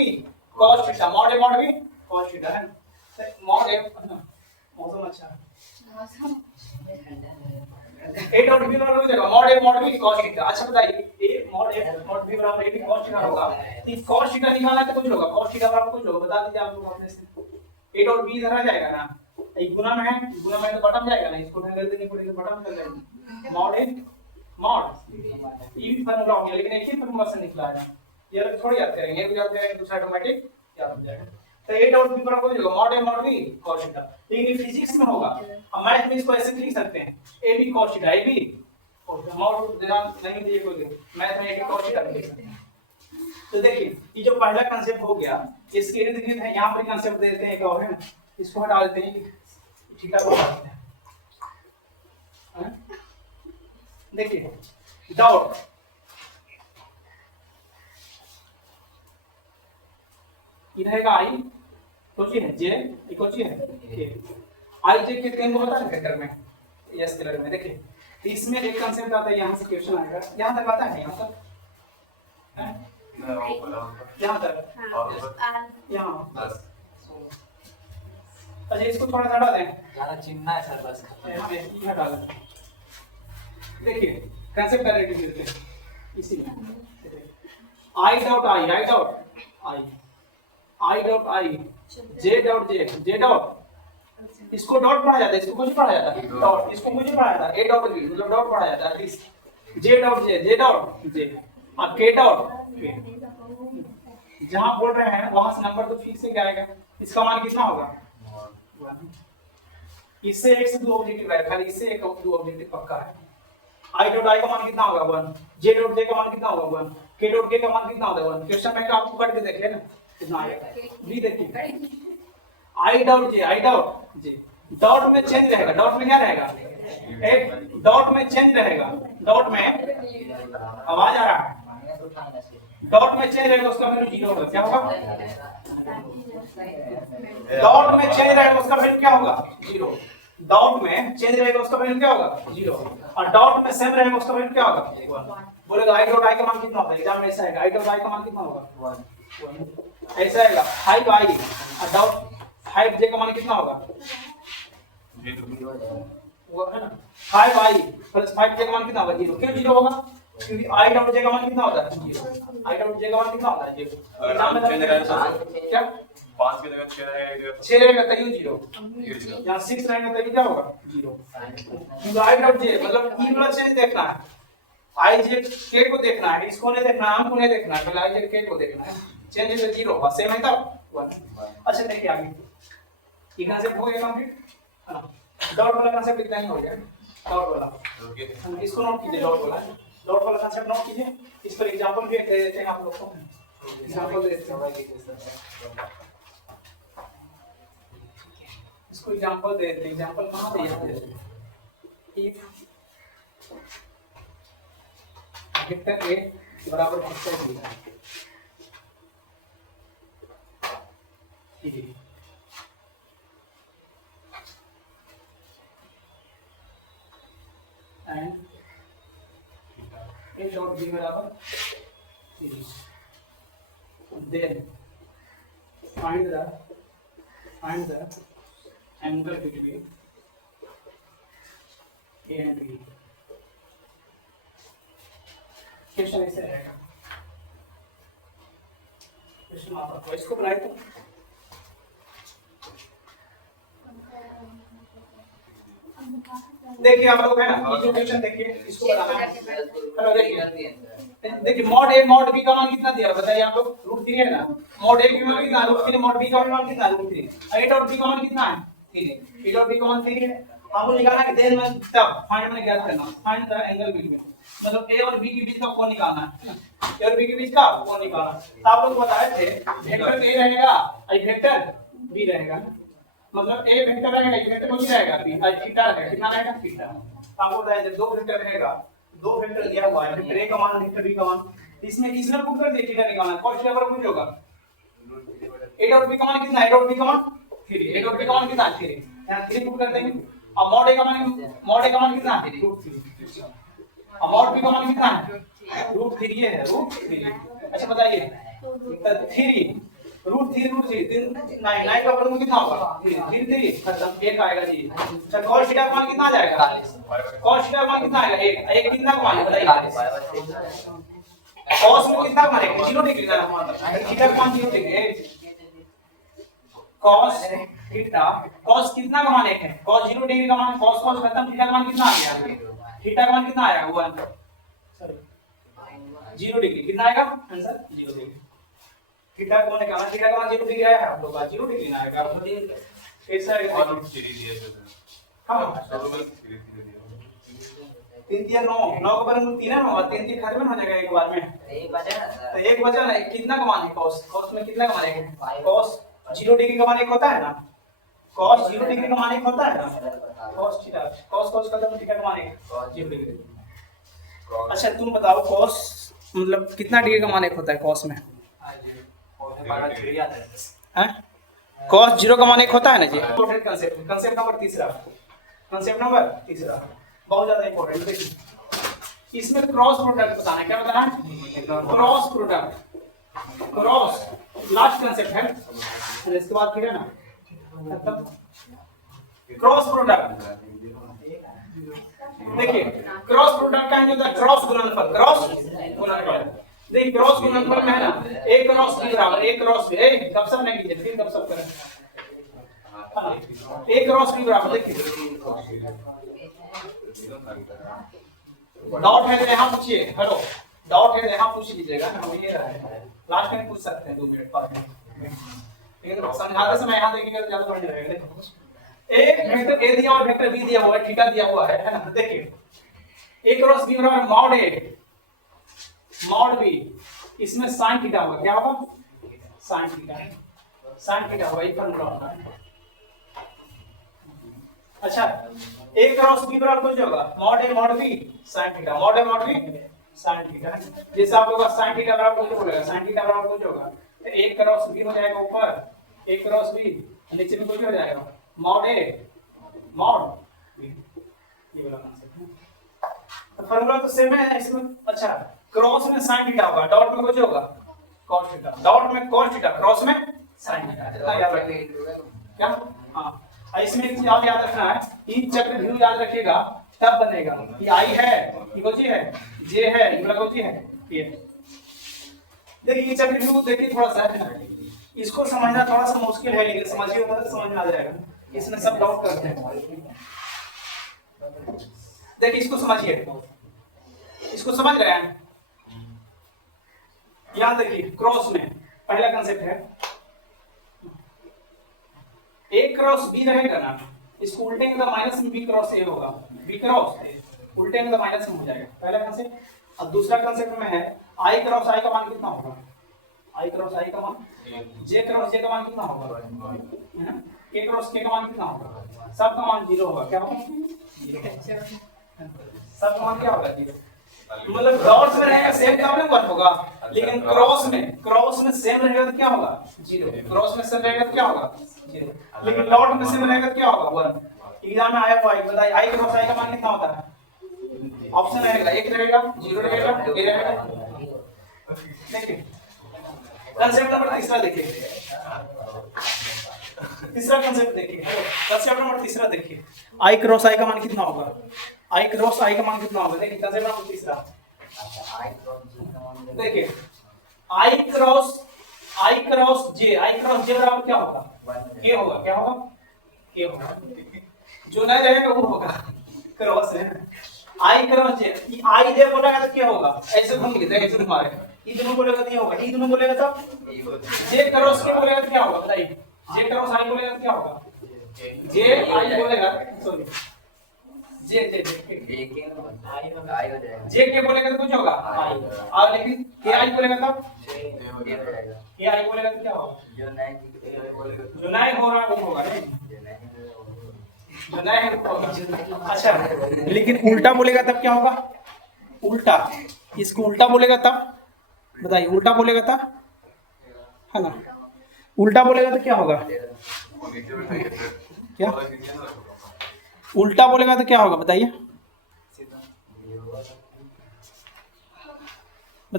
cos theta mod a mod b cos theta है mod a मौसम अच्छा है a डॉट b बराबर हो जाएगा mod a mod b cos theta. अच्छा बताइए a mod a mod b बराबर a cos थीटा होगा तो cos थीटा निकालना है तो कुछ होगा cos थीटा बराबर कुछ होगा बता दीजिए आप लोग अपने से a डॉट b इधर आ जाएगा ना एक गुना में तो बटन जाएगा ना इसको ढंग देने पड़ेगा बटन कर जाएगा mod a mod ये भी फार्मूला हो गया लेकिन एक ही फार्मूला से निकला है ये लोग थोड़ी याद करेंगे एक याद करेंगे दूसरा ऑटोमेटिक याद हो जाएगा। तो a डॉट b बराबर हो जाएगा mod a mod b cos theta लेकिन फिजिक्स में होगा हम मैथ में इसको ऐसे लिख सकते हैं a b cos theta a b mod ध्यान नहीं दिए कोई मैथ में a b cos थीटा लिख सकते हैं। तो देखिए ये जो पहला कांसेप्ट हो गया इसके इर्द गिर्द है यहां पर कांसेप्ट देते हैं क्या है इसको हटा देते हैं थीटा को हटा देते हैं। देखिए डॉट इधर का आई कोची है जे ये कोची है के आई जे के तीन को होता है वेक्टर में या स्केलर में देखिए तो इसमें एक कांसेप्ट आता है यहां से क्वेश्चन आएगा यहां तक आता है यहां तक यहां तक यहां अच्छा इसको थोड़ा सा हटा दें ज्यादा चिन्ह है सर बस ये हटा दें। देखिए कंसेप्ट डायरेक्टली लिखते हैं इसी में I dot I J dot इसको डॉट पढ़ा जाता है, इसको कुछ पढ़ा जाता है डॉट, इसको मुझे पढ़ा जाता है ए डॉट बी मतलब डॉट पढ़ा जाता है दिस जे डॉट जे और के डॉट के। जहां बोल रहे हैं वहां से नंबर तो फिक्स से क्या आएगा, इसका मान कितना होगा 1। इससे एक से दो ऑब्जेक्टिव है, खाली इससे एक दो ऑब्जेक्टिव पक्का है। आई डॉट आई का मान कितना होगा 1, जे डॉट जे का मान कितना होगा 1, के डॉट के का मान कितना होगा 1। क्वेश्चन में का आपको कट के देखिए ना कितना आएगा, बी देखिए आई डॉट जे डॉट में चेंज रहेगा, डॉट में क्या रहेगा एक डॉट में चेंज रहेगा, डॉट में आवाज आ रहा है, डॉट में चेंज रहेगा उसका वैल्यू 0 होगा, क्या होगा डॉट में चेंज रहेगा उसका वैल्यू क्या होगा 0, डॉट में चेंज रहेगा उसका वैल्यू क्या होगा 0 और डॉट में सेम रहेगा उसका वैल्यू क्या होगा 1। बोलेगा आई डॉट आई का मान कितना होगा, एग्जाम में ऐसा है आई डॉट आई का मान कितना होगा 1 ऐसा आएगा 5 आई और डॉट 5 जे का मान कितना होगा वो है ना 5 आई प्लस 5 जे का मान कितना होगा 0। क्यों 0 होगा, क्योंकि आई डॉट जे का मान कितना होता है 0, आई डॉट जे का मान कितना होता है 0। एग्जाम में क्या 5 की जगह 6 रहेगा, 6 रहेगा तो 0, यहाँ 6 रहेगा तो क्या होगा 0। क्योंकि आई डॉट जे मतलब ई वाला चेंज देखना है, आई जे के को देखना है, इसको नहीं देखना है, हमको नहीं देखना है, पहले आई जे के को देखना है, चेंज है तो 0 होगा, सेम है तब 1। अच्छा देखिए आगे ये कांसेप्ट हो गया कंप्लीट है ना, डॉट वाला कांसेप्ट इतना ही हो गया, डॉट वाला इसको नोट कीजिए, डॉट वाला कांसेप्ट नोट कीजिए। इस पर एग्जांपल भी दे देते हैं आप लोग को, एग्जांपल दे देते हैं, इसको एग्जांपल दे देते हैं, एग्जांपल कहां दे देते हैं, इफ वेक्टर a बराबर वेक्टर b ठीक है and a dot b बराबर then find the angle between a and b। Question ऐसे रहेगा, क्वेश्चन आप इसको बनाए तो देखिए आप लोग है ना ये जो क्वेश्चन देखिए इसको बनाना है। हेलो देखिए मॉड ए मॉड बी का मान कितना दिया बताइए आप लोग, √3 है ना, मॉड ए का मान कितना √3, मॉड बी का मान कितना √3, ए डॉट बी का मान कितना है 3, ए डॉट बी का मान 3 है। आपको निकालना है देन में तब फाइंड में ज्ञात करना, फाइंड द एंगल बिटवीन मतलब ए और बी के बीच का कोण निकालना है, ए और बी के बीच का कोण निकालना। तो आप लोग बताए थे वेक्टर ए रहेगा और वेक्टर बी रहेगा, मतलब ए वेक्टर रहेगा, ये वेक्टर कौन रहेगा बी और थीटा रहेगा, कितना रहेगा थीटा। तो आपको बताया जब दो वेक्टर रहेगा, दो वेक्टर दिया हुआ है, वेक्टर ए का मान वेक्टर बी का मान, इसमें इसमें पुट कर दे थीटा निकालना है, कॉस थीटा बराबर कुछ होगा ए डॉट बी का मान कितना है, ए डॉट बी का मान 3, ए डॉट बी का मान कितना है 3, यहां 3 पुट कर देंगे। अब मॉड ए का मान कितना है √3, अब मॉड बी का मान कितना है √3 ये है √3। अच्छा बताइए 3 √3 9 का वर्गमूल कितना होगा 3 खत्म, 1 आएगा जी। अच्छा cos थीटा का मान कितना आ जाएगा, cos थीटा का मान कितना आएगा 1 कितना का मान बताइए, cos में कितना का मान है 0 डिग्री ना, थीटा का मान 0 डिग्री, cos थीटा cos कितना का मान 1 है, cos 0 डिग्री का मान, cos खत्म, थीटा का मान कितना आ गया, थीटा का मान कितना आएगा 1 सॉरी 0 डिग्री, कितना आएगा आंसर 0 डिग्री। थीटा को निकालना, थीटा का मान 0 डिग्री आया है आप लोग का 0 डिग्री ना आएगा कैसा आएगा √3 दिया है हां √3 दिया 3 3 9 9 का वर्गमूल 3 है ना, 3 3 खत्म हो जाएगा एक बार में, एक बचा ना तो एक बचा ना, कितना का मान है cos, cos में कितना का मान है cos 0 डिग्री का मान एक होता है ना, cos 0 डिग्री का मान एक होता है ना, cos थीटा cos खत्म, थीटा का मान 0 डिग्री। अच्छा तुम बताओ cos मतलब कितना डिग्री का मान एक होता है cos में, हैं cos 0 का मान एक होता है ना जी। इंपॉर्टेंट कांसेप्ट, कांसेप्ट नंबर तीसरा बहुत ज्यादा इंपॉर्टेंट। देखिए इसमें क्रॉस प्रोडक्ट बताना है, क्या बताना है cross product, cross last concept है, फिर इसके बाद फिर है ना क्रॉस प्रोडक्ट, देखिए क्रॉस प्रोडक्ट का जो क्रॉस गुणनफल, क्रॉस गुणनफल, देखिए क्रॉस गुणनफल में है ना a क्रॉस b बराबर a क्रॉस b, गपशप नहीं कीजिए फिर गपशप करें, a क्रॉस b बराबर, देखिए डॉट है तो यहाँ पूछिए, हेलो डॉट है तो यहाँ पूछ लीजिएगा, हम ये लास्ट में पूछ सकते हैं 2 मिनट बाद में, लेकिन समझाते समय यहाँ देखिएगा तो ज्यादा बढ़िया रहेगा। एक वेक्टर a दिया और वेक्टर b दिया हुआ है, थीटा दिया हुआ है ना, देखिए a क्रॉस b बराबर मॉड a मॉड b, इसमें sin थीटा होगा, क्या होगा sin थीटा होगा, ये फॉर्मूला होगा। अच्छा a क्रॉस b बराबर कुछ होगा mod a mod b sin theta, mod a mod b sin theta, जैसे आप लोग का sin थीटा बराबर कुछ बोलेगा, sin थीटा बराबर कुछ होगा तो a क्रॉस b हो जाएगा ऊपर, a क्रॉस b नीचे में कुछ हो जाएगा मॉड a मॉड b, ये वाला आंसर है। तो फॉर्मूला तो सेम है इसमें। अच्छा क्रॉस में sin थीटा होगा, डॉट में कुछ होगा cos थीटा, डॉट में cos थीटा, क्रॉस में sin थीटा, इतना याद रखिए क्या। हां इसमें एक चीज आप याद रखना है, ई चक्रव्यूह याद रखिएगा तब बनेगा कि i है, ई कोची है, j है, ये वाला कोची है, ये। देखिए ये चक्रव्यूह देखिए थोड़ा सा है, इसको समझना थोड़ा सा मुश्किल है, लेकिन समझिए तो समझ में आ जाएगा, इसमें सब डाउट करते हैं। देखिए इसको समझिए, इसको समझ रहे हैं, यहां देखिए क्रॉस में पहला कंसेप्ट है a क्रॉस b रहेगा ना, इसको उल्टेंगे तो माइनस में b क्रॉस a होगा, b क्रॉस a उल्टेंगे तो माइनस में हो जाएगा, पहला कंसेप्ट। अब दूसरा कंसेप्ट में है i क्रॉस i का मान कितना होगा, i क्रॉस i का मान, j क्रॉस j का मान कितना होगा, है ना, k क्रॉस k का मान कितना होगा, सब का मान 0 होगा, क्या होगा सब का मान क्या होगा 0, मतलब डॉट्स में रहेगा सेम तब ना 1 होगा, लेकिन क्रॉस में सेम रहेगा तो क्या होगा 0, क्रॉस में सेम रहेगा तो क्या होगा 0, लेकिन डॉट में सेम रहेगा तो क्या होगा 1। एग्जाम में आया हुआ है, बताइए i क्रॉस i का मान कितना होता है, ऑप्शन रहेगा 1 रहेगा, 0 रहेगा, 2 रहेगा। देखिए कंसेप्ट नंबर तीसरा देखिए, तीसरा कंसेप्ट देखिए, कंसेप्ट नंबर तीसरा देखिए, i क्रॉस i का मान कितना होगा, i क्रॉस i का मान कितना होगा, देखिए कंसेप्ट नंबर तीसरा, देखिए i क्रॉस j बराबर क्या होगा k होगा, क्या होगा k होगा, जो नहीं रहेगा वो होगा क्रॉस है, i cross j, i j बोलेगा तो क्या होगा, ऐसे घूम के देखिए, ऐसे घुमाएगा, ये दोनों बोलेगा तो ये होगा, ये दोनों बोलेगा तब j क्रॉस k बोलेगा तो क्या होगा, बताइए j क्रॉस i बोलेगा तो क्या होगा, j i बोलेगा, सॉरी j के बोलेगा तो कुछ होगा i, और लेकिन k i बोलेगा तब k i बोलेगा तो क्या होगा, जो नहीं हो रहा वो होगा, नहीं जो नहीं होगा। अच्छा लेकिन उल्टा बोलेगा तब क्या होगा, उल्टा, इसको उल्टा बोलेगा तब, बताइए उल्टा बोलेगा तब, है ना, उल्टा बोलेगा तो क्या होगा, क्या उल्टा बोलेगा तो क्या होगा, बताइए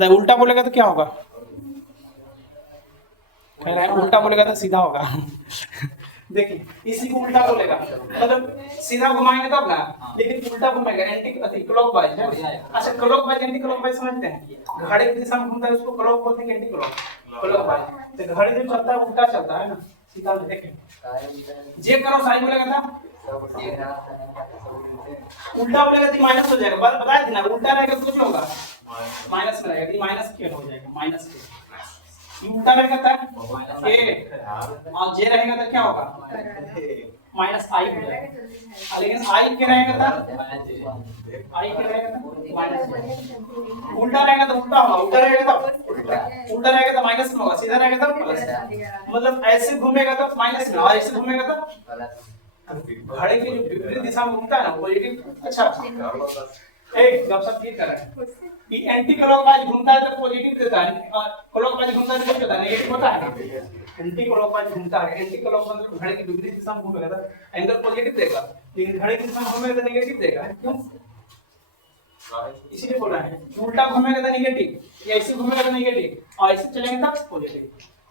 उल्टा बोलेगा तो क्या होगा, कह रहा है उल्टा बोलेगा तो सीधा होगा देखिए इसी को उल्टा बोलेगा, मतलब सीधा घुमाएंगे तब ना, लेकिन उल्टा घुमाएगा, एंटी क्लॉकवाइज है। अच्छा क्लॉकवाइज एंटी क्लॉकवाइज समझते हैं, घड़ी की दिशा में घूमता है उसको क्लॉक बोलते हैं, एंटी क्लॉकवाइज। तो घड़ी जो चलता है उल्टा चलता है ना, सीधा में। देखें जे क्रॉस आई बोलेगा था, उल्टा बोलेगा तो माइनस हो जाएगा, बताया था ना, उल्टा रहेगा तो कुछ होगा माइनस में रहेगा, ये माइनस के हो जाएगा, माइनस के, उल्टा रहेगा तब ए और जे रहेगा तो क्या होगा माइनस आई हो जाएगा, लेकिन आई के रहेगा तब आई के रहेगा तब माइनस, उल्टा रहेगा तो उल्टा होगा, उल्टा रहेगा तब उल्टा रहेगा तो माइनस में होगा, सीधा रहेगा तब प्लस, मतलब ऐसे घूमेगा तब माइनस में और ऐसे घूमेगा तब घड़ी की जो विपरीत दिशा में घूमता है ना पॉजिटिव। अच्छा एक जब सब ठीक कर रहे हैं कि एंटी क्लॉकवाइज घूमता है तो पॉजिटिव देता है और क्लॉकवाइज घूमता है तो क्या देता है, नेगेटिव होता है। एंटी क्लॉकवाइज घूमता है, एंटी क्लॉकवाइज मतलब घड़ी की विपरीत दिशा में घूमेगा तो एंगल पॉजिटिव देगा, लेकिन घड़ी की दिशा में घूमेगा तो नेगेटिव देगा। क्यों, इसीलिए बोल रहे हैं उल्टा घूमेगा तो नेगेटिव, या ऐसे घूमेगा तो नेगेटिव और ऐसे चलेंगे तब पॉजिटिव।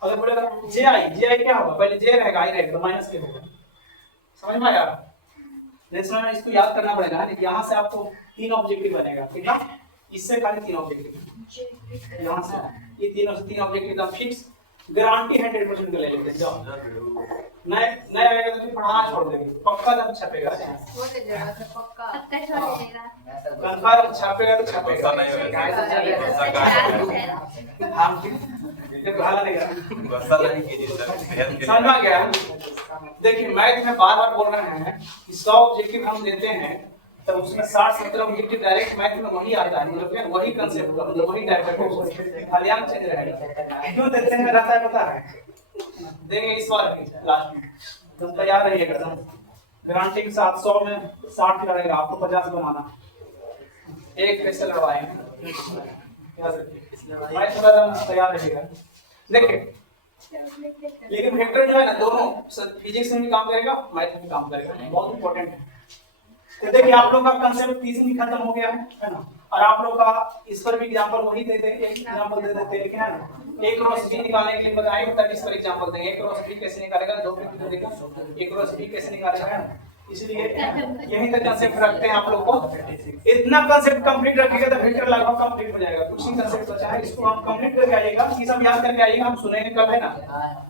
अगर बोलेगा जे आई क्या होगा, पहले जे रहेगा आई रहेगा तो माइनस के होगा, समझ में आया। नेक्स्ट में इसको याद करना पड़ेगा है ना कि यहाँ से आपको 3 ऑब्जेक्टिव बनेगा कितना, इससे खाली 3 ऑब्जेक्टिव, यहाँ से ये तीनों से 3 ऑब्जेक्टिव एकदम फिक्स गारंटी 100% के ले लेते हैं। जाओ नए नए आएगा तो फिर पढ़ाना छोड़ देंगे, पक्का जब छपेगा वो ले लेगा तो पक्का छोड़ देगा। कंफर्म छपेगा तो छपेगा। गुस्सा नहीं होगा, गुस्सा का हम ये भाला नहीं करा गुस्सा नहीं कीजिए सर, सेहत के समझ लिए में गया। देखिए मैथ में बार-बार बोल रहे हैं कि 100 ऑब्जेक्टिव हम देते हैं तब उसमें 60-70 ऑब्जेक्टिव डायरेक्ट मैथ में वही आता है, मतलब वही कांसेप्ट का, मतलब वही डायरेक्ट खाली आंसर चेंज रहेगा। क्यों देते हैं रहता है पता है, देंगे इस बार लास्ट में तो तैयार रहिएगा एकदम। गारंटी के साथ 100 में 60 लड़ेगा, आपको 50 बनाना, एक कैसे लड़वाएंगे याद रखिए। मैं थोड़ा तैयार रहिएगा। देखिए लेकिन वेक्टर जो है ना दोनों फिजिक्स में भी काम करेगा, मैथ में भी काम करेगा, बहुत इंपॉर्टेंट है। तो देखिए आप लोग का कंसेप्ट तीसरी खत्म हो गया है ना, और आप लोग का इस पर भी एग्जांपल वही देते हैं, एक एग्जांपल दे देते हैं, लेकिन है ना एक क्रॉस बी निकालने के लिए बताएंगे तब इस पर एग्जांपल देंगे। एक क्रॉस बी कैसे निकालेगा, दो फिर देगा एक क्रॉस बी कैसे निकालेगा, है ना। इसलिए यही तक कंसेप्ट रखते हैं आप लोग को। इतना कंसेप्ट कंप्लीट रखिएगा तो वेक्टर लगभग कंप्लीट हो जाएगा। कुछ ही कंसेप्ट बचा है, इसको हम कंप्लीट करके आइएगा, ये सब याद करके आइएगा, हम सुनेंगे कब है ना।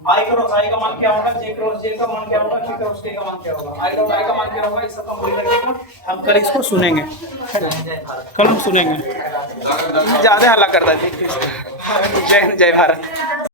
आई क्रॉस आई का मान क्या होगा, जे क्रॉस जे का मान क्या होगा, के क्रॉस के का मान क्या होगा, आई डॉट आई का मान क्या होगा, ये सब कंप्लीट करिएगा। हम कल इसको सुनेंगे, कल हम सुनेंगे। ज्यादा हल्ला करता है। जय हिंद जय भारत।